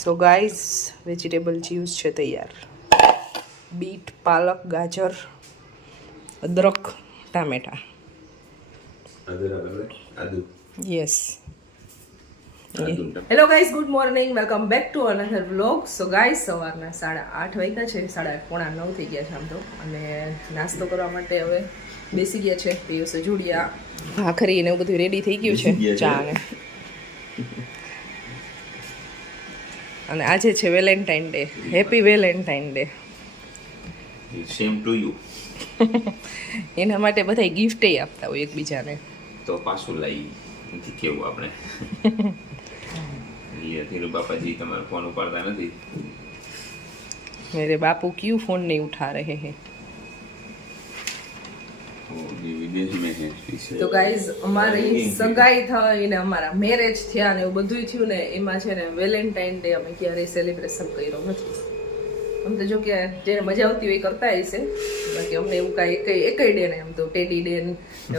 So guys vegetable juice છે તૈયાર. Bit, પાલક, ગાજર, અદરક, ટામેટા. Yes. Hello guys, good morning, welcome back to another vlog. So guys સવારના 8:30 વાગ્યા છે, 8:30 પોણા 9 થઈ ગયા છે આમ તો. અને નાસ્તો કરવા માટે હવે બેસી ગયા છે. પિયુષે જુડિયા, ભાખરી ને એવું બધું રેડી થઈ ગયું છે, ચા ને. અને આજે છે Valentine day. Happy Valentine day. Same to you. એના માટે બધા ગિફ્ટ આપતા હોય એકબીજાને. તો પાછું લઈ નથી કેવું આપણે. ધીરુ બાપાજી તમારો ફોન ઉપાડતા નથી. मेरे बापू क्यों फोन नहीं उठा रहे हैं? વિદેશ મેં હે. તો ગાઈઝ અમારી સગાઈ થઈ ને અમારા મેરેજ થયા ને એવું બધું થયું ને એમાં છે ને વેલેન્ટાઇન ડે અમે ક્યારેય સેલિબ્રેશન કર્યો નથી. આમ તો જો કે જેને મજા આવતી હોય કરતા હશે, બાકી અમને એવું કાંઈ એક ડે ને એમ તો ટેડી ડે ને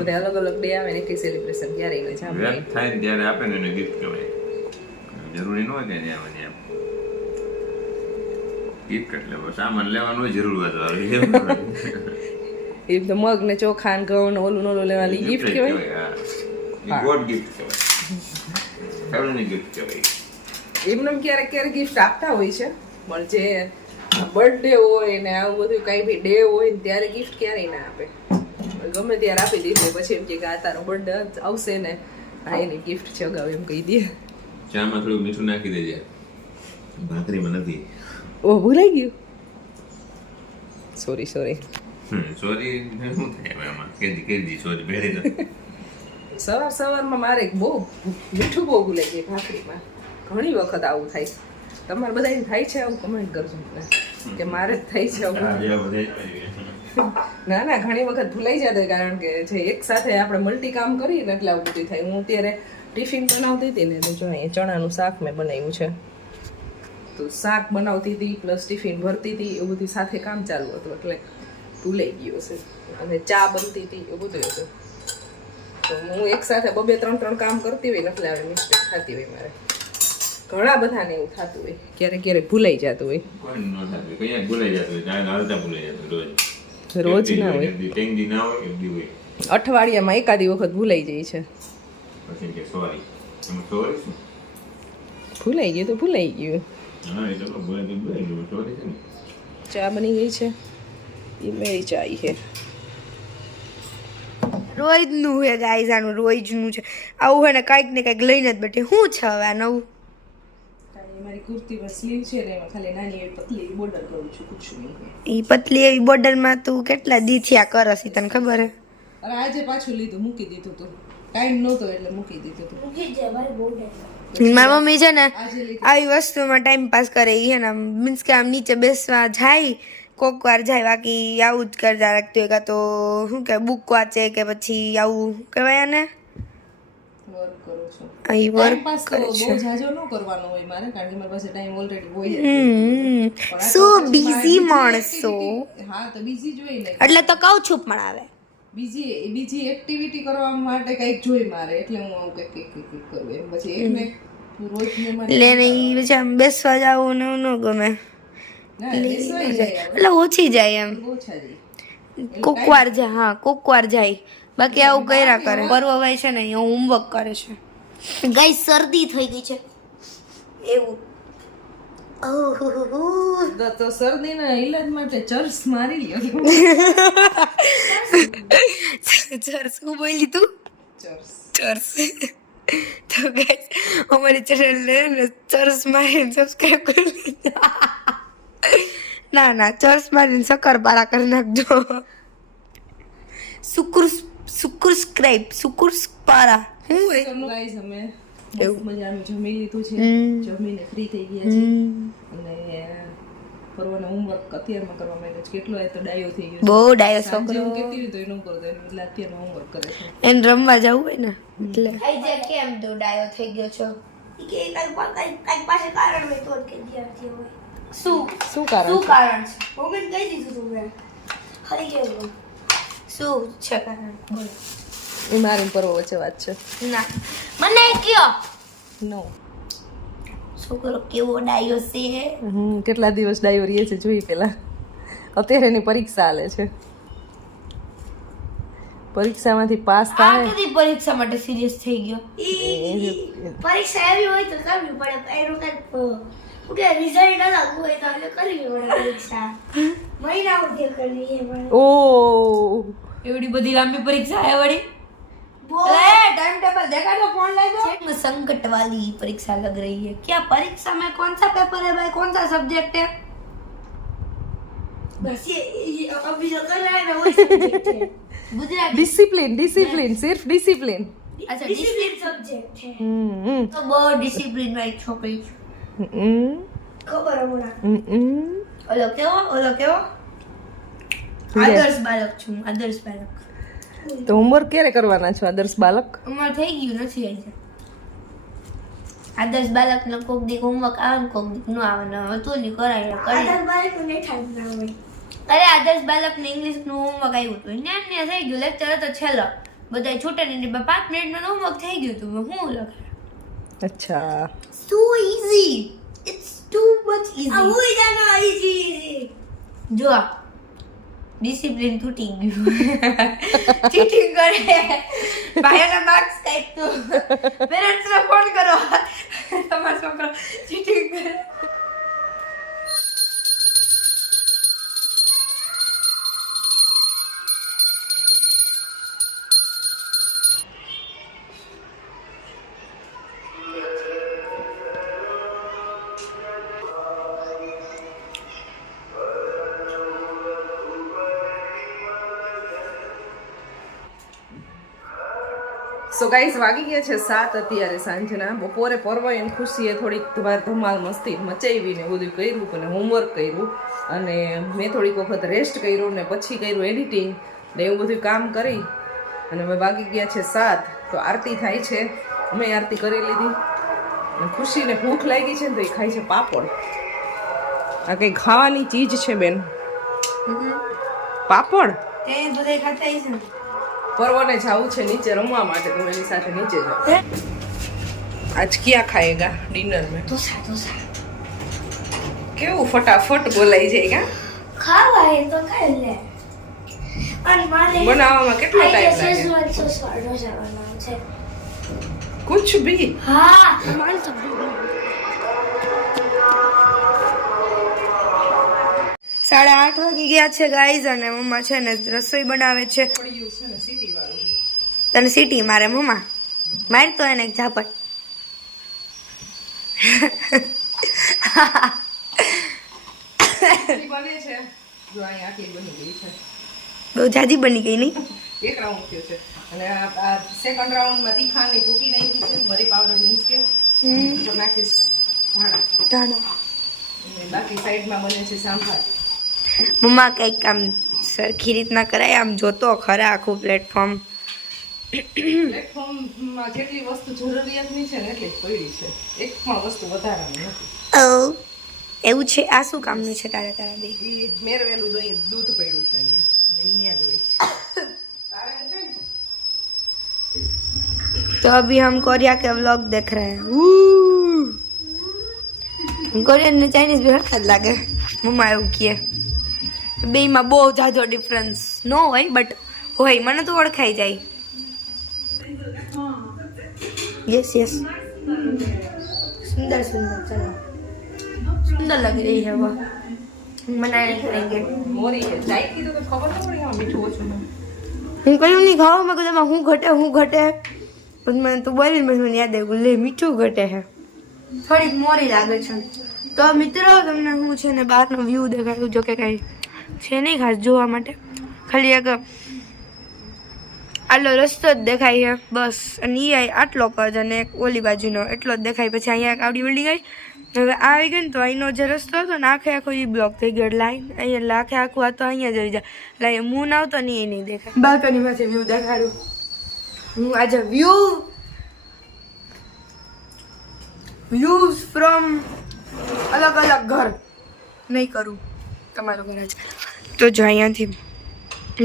બધા અલગ અલગ ડે આવે ને કંઈ સેલિબ્રેશન ક્યારેય ન જાય. વ્યાપ થાય ને ત્યારે આપે ને એને ગિફ્ટ કહેવાય. જરૂરી ન હોય કે ત્યાં આવે એમ ગિફ્ટ એટલે સામાન લેવાનો જરૂર હોય. એ તો મગ ને ચોખા ને ઘઉં ને ઓલું નોલું લેવાની ગિફ્ટ કહેવાય. ગોડ ગિફ્ટ કહેવાય. ફેમિલી ગિફ્ટ કહેવાય. એમને ક્યારેક ક્યારેક ગિફ્ટ આપતા હોય છે, પણ જે બર્થડે હોય ને આવું બધું કઈ બી ડે હોય ને ત્યારે ગિફ્ટ ક્યારેય ના આપે. ગમે ત્યારે આપી દીધી, પછી એમ કે આ તારો બર્થડે આવશે ને આ એની ગિફ્ટ છે અગાઉ એમ કહી દે. ચામાં થોડું મીઠું નાખી દેજે, ભાખરીમાં નથી. ઓ ભૂલાઈ ગયું, સોરી સોરી શું થાય એમાં? કેદી સોરી ભેળી નથી. સવારમાં મારે બહુ મીઠું બહુ ભૂલાઈ જાય ભાખરીમાં. ઘણી વખત આવું થાય. તમારે બધાને થાય છે આવું? કમેન્ટ કરજો મને કે મારે જ થાય છે આવું. ના ઘણી વખત ભૂલાઈ જાય, કારણ કે જે એક સાથે આપણે મલ્ટી કામ કરીએ ને એટલે આવું બધું થાય. હું અત્યારે ટિફિન બનાવતી હતી ને તો જો અહીંયા ચણાનું શાક મેં બનાવ્યું છે, તો શાક બનાવતી હતી પ્લસ ટિફિન ભરતી હતી, એવું બધું સાથે કામ ચાલુ હતું એટલે ભૂલાઈ ગયું છે. અને ચા બનતી હતી, એવું બધું હતું. તો હું એક સાથે 2-3 કામ કરતી હોય ને એટલે આવે મિસ્ટેક થતી હોય મારે. ઘણા બધાને એવું થતું હોય, ક્યારેક ભૂલાઈ જતું હોય. રોજ ના હોય, અઠવાડિયામાં એકાદી વખત ભૂલાઈ જાય છે. ભૂલાઈ ગયું તો ભૂલાઈ ગયું. ચા બની ગઈ છે, એ મેરી ચા છે. રોજનું હે ગાઈઝ, આનું રોજનું છે આવું હોય ને, કાંઈક ને કાંઈક લઈને જ બેઠી. શું છે હવે આ નવું? મારી કુર્તી પર સ્લીવ છે ને એમાં ખાલી નાની એવી પતલી બોર્ડર કરું છું, કુછ નહીં. ઈ પતલી એવી બોર્ડરમાં તું કેટલા દી થયા કરસ તને ખબર હે? અરે આજે પાછું લીધું, મૂકી દીધું તું. ટાઈમ નહોતો એટલે મૂકી દીધું તું. મારી મમ્મી છે ને આવી વસ્તુમાં ટાઈમ પાસ કરે. એ ને મીન્સ કે આમ નીચે બેસવા જાય, કોક વાર જાય, બાકી આવું જ કરતા રાખતું હોય. કાં તો શું કે બુક વાંચે કે પછી આવું કહેવાય ને વર્ક કરું છું. અહીં વર્ક પાસ તો બહુ જાજો ન કરવાનો હોય મારે, કારણ કે મારી પાસે ટાઈમ ઓલરેડી હોય. શું બિઝી માણસો. હા તો બિઝી જોઈ લે એટલે તો કહું છું પણ આવે બીજી એક્ટિવિટી કરવા માટે કંઈક જોઈ મારે, એટલે હું આવું કંઈક કરું એમ. પછી એટલે રોજ એટલે નહીં પછી આમ બેસવા જાવું ને ન ગમે, એટલે ઓછી જાય એમ. કોક વાર જાય, હા કોક વાર જાય, બાકી આવું કર્યા કરે. પર્વભાઈ છે ને અહીંયા હોમવર્ક કરે છે. ગાઈ શરદી થઈ ગઈ છે એવું. તો શરદીના ઈલાજ માટે ચર્સ મારી લ્યો. ચર્સ શું બોલી તું? ચર્સ. તો ગાઈસ અમારી ચેનલને ચર્સ મારીને સબસ્ક્રાઇબ કરી લેજો. ના ચર્સ મારીને શક્કરપારા કરી નાખજો. સુકુરસ્પારા હું હોય? ગાઈસ અમે મજાનું જમી લીધું છે, જમીને ફ્રી થઈ ગયા છે અને ફરવાનો હોમવર્ક અત્યારમાં કરવા માંડ્યો છે. કેટલો તો ડાયો થઈ ગયો, બહુ ડાયો છોકરો. કેતી હોય તો એનું કરતો એટલે અત્યારમાં હોમવર્ક કરે છે. એને રમવા જવું હોય ને એટલે. આજે કેમ તો ડાયો થઈ ગયો છો? કે કાઈ પાસે કારણ હોય તો કે જ્યાંથી હોય. શું કારણ છે? મમ્મીને કહી દીધું તું મેં. હરી ગયો. શું છે કારણ? બોલ. એ મારી પરવો વચ્ચે વાત છે. ના મને કયો નો છોકરો કેવો ડાયો છે. કેટલા દિવસ ડાયો રહીએ છે જોઈ પેલા. અત્યારે એની પરીક્ષા હાલે છે. પરીક્ષામાંથી પાસ આ થાય. કદી પરીક્ષા માટે સિરિયસ થઈ ગયો. પરીક્ષા એવી હોય તો કરવી પડે. એનું કઈ રિઝલ્ટ ના લાગવું હોય તો આપણે કરવી પડે પરીક્ષા. મહિના સુધી કરવી છે પણ. ઓ एवढी बड़ी लंबी परीक्षा है बड़ी टाइम टेबल देखा तो फोन ले दो में संकट वाली परीक्षा लग रही है क्या परीक्षा में कौन सा पेपर है भाई कौन सा सब्जेक्ट है बस ये अभी जो कर रहा है ना वही सब्जेक्ट है गुजराती ડિસિપ્લિન સિર્ફ ડિસિપ્લિન. अच्छा डिसिप्लिन सब्जेक्ट है तो बहुत डिसिप्लिन में एक छोकरी खबर है मुना ओलो केવો આદર્શ બાલક છું આદર્શ બાલક. તો હોમવર્ક ક્યારે કરવાના છો આદર્શ બાલક? અમાર થઈ ગયું નથી આજે. આદર્શ બાલક ને કોક દી હોમવર્ક આવે ને કોક દી નો આવે ને હતું ની કરાય કરી. આદર્શ બાલક ને ઠાક ના હોય. અરે આદર્શ બાલક ને ઇંગ્લિશ નું હોમવર્ક આવ્યું હતું ને થઈ ગયું લેક્ચર હતો છેલ્લો બધા છૂટે ને 5 મિનિટમાં હોમવર્ક થઈ ગયું હતું હું લખાડ. અચ્છા so easy it's too much easy આ હું જાનો easy જો ડિસિપ્લિન તૂટી ગયું ચીટિંગ કરે ભાઈઓના માર્ક્સ કાઢ તો પેરેન્ટ્સને ફોન કરો તમારો છોકરો ચીટિંગ કરે. સો ગાઈઝ વાગી ગયા છે 7 અત્યારે સાંજના. બપોરે પરવા એમ ખુશીએ થોડીક ધમાલ મસ્તી મચાવીને બધું કર્યું અને હોમવર્ક કર્યું અને મેં થોડીક વખત રેસ્ટ કર્યું ને પછી કર્યું એડિટિંગ ને એવું બધું કામ કરી અને હવે વાગી ગયા છે 7. તો આરતી થાય છે. અમે આરતી કરી લીધી અને ખુશીને ભૂખ લાગી છે ને તો એ ખાય છે પાપડ. આ કંઈ ખાવાની ચીજ છે બેન પાપડ. તે બધે ખાતા છે પરવાને જવું છે નીચે રમવા માટે તો એની સાથે નીચે જાઓ. આજ ક્યાં ખાएगा ડિનર में? ઢોસા કેવું ફટાફટ બોલાઈ જાય કા? ખાવા હે તો ખાઈ લે. અને મારે બનાવવામાં કેટલો ટાઈમ લાગે? શેઝવાન સોસ વાળો ઢોસા બનાવવાનો છે. કુછ ભી હા તમારે તો 8:30 વાગી ગયા છે ગાઈઝ અને મમ્મા છે ને રસોઈ બનાવે છે. તને સીટી મારે મમ્મા માર તો એને એક ઝાપટ. બને છે જો અહીં આટલી બની ગઈ છે. બહુ જાજી બની ગઈ નહીં? એક રાઉન્ડ થયો છે અને આ સેકન્ડ રાઉન્ડમાં તીખાની ભૂકી નાખી છે મરી પાવડર મીન્સ કે ઉપર નાખીશ ધાણા અને બાકી સાઈડમાં બને છે સાંભાર. મમ્મા કંઈક આમ સરખી રીતના કરાય આમ જોતો ખરા આખું પ્લેટફોર્મ. પ્લેટફોર્મમાં જેટલી વસ્તુ જરૂરિયાતની છે ને એટલી જ પડી છે. એક પણ વસ્તુ વધારાની નથી. એવું છે. આ શું કામનું છે તારે તારા બે? એ મેરવેલું દૂધ પડ્યું છે અહીંયા જ હોય. तो अभी हम कोरिया के व्लॉग देख रहे हैं. कोरियन ने चाइनीज भी हरकत लागे मम्मा એવું કહે. બેયમાં બહુ જાજો ડિફરન્સ નો હોય બટ હોય મને તો ઓળખાઈ જાય. यस यस सुंदर सुंदर चलो सुंदर लग रही है वो मनाया करेंगे. મોરી છે ચાય કીધું તો ખબર ન પડી આ મીઠું ઓછું છે. હું કયું નહીં ખાવું મેં કીધું હું ઘટે પછી મને તું બોલી મને યાદ આવ્યું લે મીઠું ઘટે છે થોડીક મોરી લાગે છે. તો મિત્રો તમને હું છે ને બહારનો વ્યૂ દેખાડું જો કે કાંઈ છે નહીં ખાસ જોવા માટે ખાલી એક આટલો રસ્તો જ દેખાય છે બસ અને એ આટલો જ અને એક ઓલી બાજુનો એટલો જ દેખાય પછી અહીંયા એક આવડી બિલ્ડિંગ આવી હવે આ આવી ગઈ ને તો અહીંનો જે રસ્તો હતો ને આખે આખો એ બ્લોક થઈ ગયો એટલે અહીંયા આખે આખું આ તો અહીંયા જ રહી જાય એટલે અહીંયા મૂન આવતો ને એ નહીં દેખાય. બાલ્કનીમાંથી વ્યૂ દેખાડું હું આજે વ્યૂઝ ફ્રોમ અલગ અલગ ઘર નહીં કરું તમારું ઘર જ. તો જો અહીંયાથી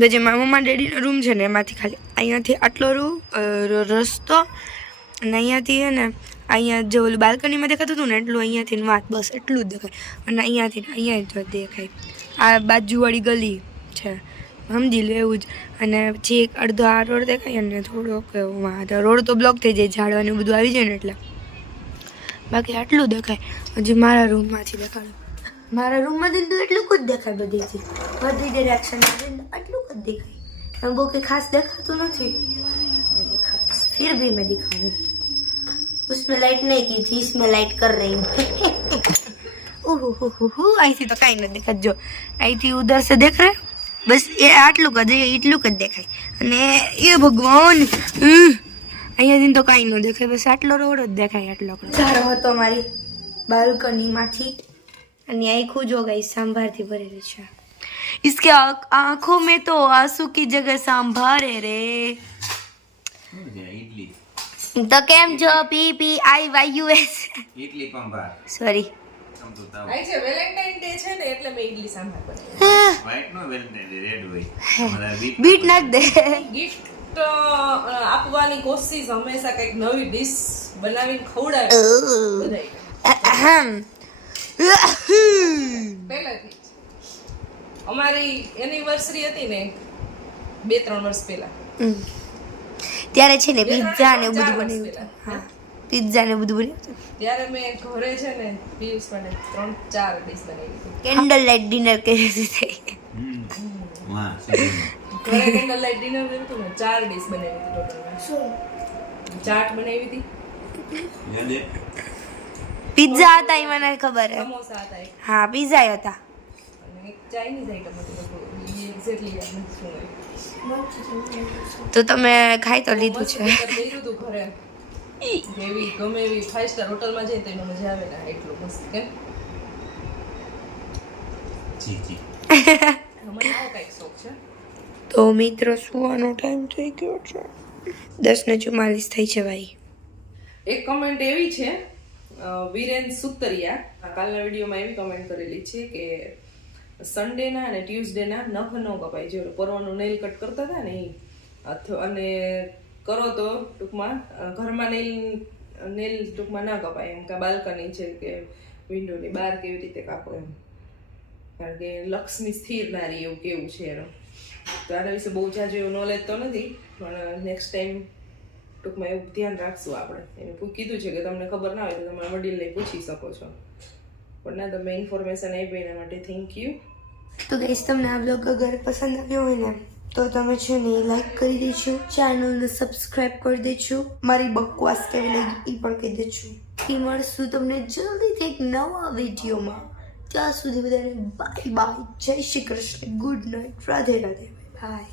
તો જે મારા મમ્મા ડેડીનો રૂમ છે ને એમાંથી ખાલી અહીંયાથી આટલો રસ્તો અને અહીંયાથી હે ને અહીંયા જે ઓલું બાલ્કનીમાં દેખાતું હતું ને એટલું અહીંયાથી વાત બસ એટલું જ દેખાય અને અહીંયાથી અહીંયા જ દેખાય. આ બાજુવાળી ગલી છે સમજી લો એવું જ. અને પછી એક અડધો આ રોડ દેખાય અને થોડોક રોડ તો બ્લોક થઈ જાય ઝાડવાનું બધું આવી જાય ને એટલે બાકી આટલું દેખાય. હજી મારા રૂમમાંથી દેખાડું. મારા રૂમમાંથી તો એટલું જ દેખાય બધીથી બધી ડિરેક્શન આટલું જ દેખાય એમ બહુ કંઈ ખાસ દેખાતું નથી. फिर भी मैं दिखाऊंगी. उसमें लाइट नहीं की थी इसमें लाइट कर रही हूँ. ऐसी तो कहीं नहीं देखा जो ऐसी उधर से देख रहे बस ये આટલું જ એટલું જ દેખાય. અને એ ભગવાન અહીંયાથી તો કાંઈ ન દેખાય બસ આટલો રોડ જ દેખાય. આટલો સારો હતો મારી બાલ્કનીમાંથી અને આખું જો ગઈ સાંભારથી ભરેલી છે. इसके आंखों में तो आंसू की जगह सांभार है रे. ઇડલી તો કેમ છો PPIYUS ઇડલી પંભાર સોરી આઈ છે વેલેન્ટાઇન ડે છે ને એટલે મેં ઈડલી સાંભાર બનાવી. વ્હાઈટ નો વેલેન્ટાઇન રેડ હોય અમારા બીટ નાખ દે. ગિફ્ટ આપવાની કોશિશ હંમેશા કંઈક નવી ડીશ બનાવીને ખવડાવે બધાય પહેલાથી જ. અમારી એનિવર્સરી હતી ને 2-3 વર્ષ પહેલા ત્યારે છે ને 2-3 પિઝા ને બધું 4 વર્ષ બનાવ્યું. પહેલા. હા પિઝા ને બધું બનાવ્યું. ત્યારે મેં ઘરે છે ને પિયુષ માટે 3-4 ડીશ બનાવી હતી. કેન્ડલ લાઇટ ડિનર કરી હતી. વાહ ઘરે કેન્ડલ લાઇટ ડિનર કર્યું હતું ને 4 ડીશ બનાવી હતી ટોટલ. ચાટ બનાવી હતી, યાદ હે પિઝા હતા એ મને ખબર હે. સમોસા હતા એક, હા પિઝા હતા. અને એક ચાઇનીઝ આઈટમ હતી. એક્ઝેક્ટલી યાદ નથી શું હોય. તો તમે ખાઈ તો લીધું છે. મસ્ત કર્યું હતું ઘરે. એવી ગમે એવી 5 સ્ટાર હોટલમાં જઈએ તો એમાં મજા આવે ને એટલું મસ્ત કેમ. જી જી મને આવો કંઈક શોખ છે. તો મિત્રો સુવાનો ટાઈમ થઈ ગયો છે. 10:44 થઈ છે ભાઈ. એક કમેન્ટ એવી છે વિરેન સુતરિયા કાલના વિડીયોમાં એવી કમેન્ટ કરેલી છે કે સન્ડેના અને ટ્યુઝડેના નખ ન કપાય. જે પરવાનું નેલ કટ કરતા હતા ને એ અને કરો તો ટૂંકમાં ઘરમાં નેલ ટૂંકમાં ના કપાય એમ કે બાલ્કની છે કે વિન્ડોની બહાર કેવી રીતે કાપો એમ. કારણ કે લક્ષ્મી સ્થિર ના રહી એવું કેવું છે એનું. તો આના વિશે બહુ જાજુ એવું નોલેજ તો નથી પણ નેક્સ્ટ ટાઈમ ટૂંકમાં એવું ધ્યાન રાખશું આપણે. એને કીધું છે કે તમને ખબર ના હોય તો તમારા વડીલને પૂછી શકો છો. પણ ના તમે ઇન્ફોર્મેશન આપી એના માટે થેન્ક યુ. તો ગાઈસ તમને આ બ્લોગ અગર પસંદ આવ્યો હોય ને તો તમે છે ને લાઈક કરી દેજો, ચેનલને સબસ્ક્રાઇબ કરી દેજો, મારી બકવાસ કેવી લાગી એ પણ કહી દેજો. ફરી મળશું તમને જલ્દીથી એક નવા વિડીયોમાં. ત્યાં સુધી બધાને bye bye, Jai Shri Krishna, good night, Radhe Radhe, by.